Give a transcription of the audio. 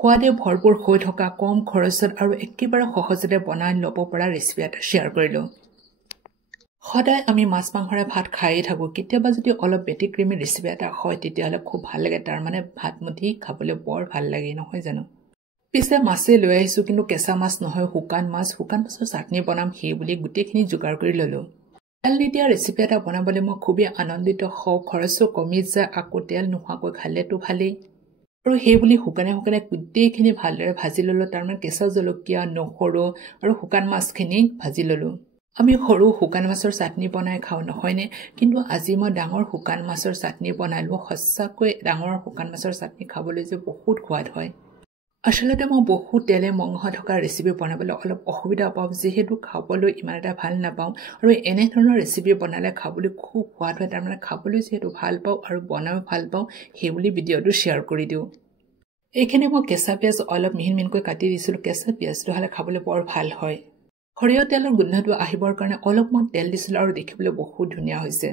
সোৱাদে ভৰপূৰ হৈ থকা কম খৰচত আৰু একেবাৰে সহজতে বনাই ল'ব পৰা ৰেচিপি এটা শ্বেয়াৰ কৰিলোঁ। সদায় আমি মাছ মাংসৰে ভাত খায়ে থাকোঁ, কেতিয়াবা যদি অলপ ব্যতিক্ৰমী ৰেচিপি এটা হয় তেতিয়াহ'লে খুব ভাল লাগে। তাৰমানে ভাতমুঠি খাবলৈ বৰ ভাল লাগে, নহয় জানো? পিছে মাছে লৈ আহিছোঁ, কিন্তু কেঁচা মাছ নহয়, শুকান মাছৰ চাটনি বনাম সেই বুলি গোটেইখিনি যোগাৰ কৰি ল'লোঁ। তেল নিদিয়া ৰেচিপি এটা বনাবলৈ মই খুবেই আনন্দিত হওঁ। খৰচো কমি যায়, আকৌ তেল নোহোৱাকৈ খালেতো ভালেই। আৰু সেই বুলি শুকানে গোটেইখিনি ভালদৰে ভাজি ল'লোঁ। তাৰমানে কেঁচা জলকীয়া, নহৰু আৰু শুকান মাছখিনি ভাজি ল'লোঁ। আমি সৰু শুকান মাছৰ চাটনি বনাই খাওঁ, নহয়নে? কিন্তু আজি মই ডাঙৰ শুকান মাছৰ চাটনি বনালোঁ। সঁচাকৈ ডাঙৰ শুকান মাছৰ চাটনি খাবলৈ যে বহুত সোৱাদ হয়। আচলতে মই বহুত তেলে মঙহ থকা ৰেচিপি বনাবলৈ অলপ অসুবিধা পাওঁ, যিহেতু খাবলৈ ইমান এটা ভাল নাপাওঁ। আৰু এনেধৰণৰ ৰেচিপি বনালে খাবলৈ খুব সোৱাদ হয়। তাৰমানে খাবলৈ যিহেতু ভাল পাওঁ আৰু বনায়ো ভাল পাওঁ, সেইবুলি ভিডিঅ'টো শ্বেয়াৰ কৰি দিওঁ। এইখিনি মই কেঁচা পিঁয়াজ অলপ মিহিন মিহিনকৈ কাটি দিছিলোঁ। কেঁচা পিঁয়াজটো হ'লে খাবলৈ বৰ ভাল হয়। সৰিয়হ তেলৰ গোন্ধটো আহিবৰ কাৰণে অলপমান তেল দিছিলোঁ আৰু দেখিবলৈ বহুত ধুনীয়া হৈছে।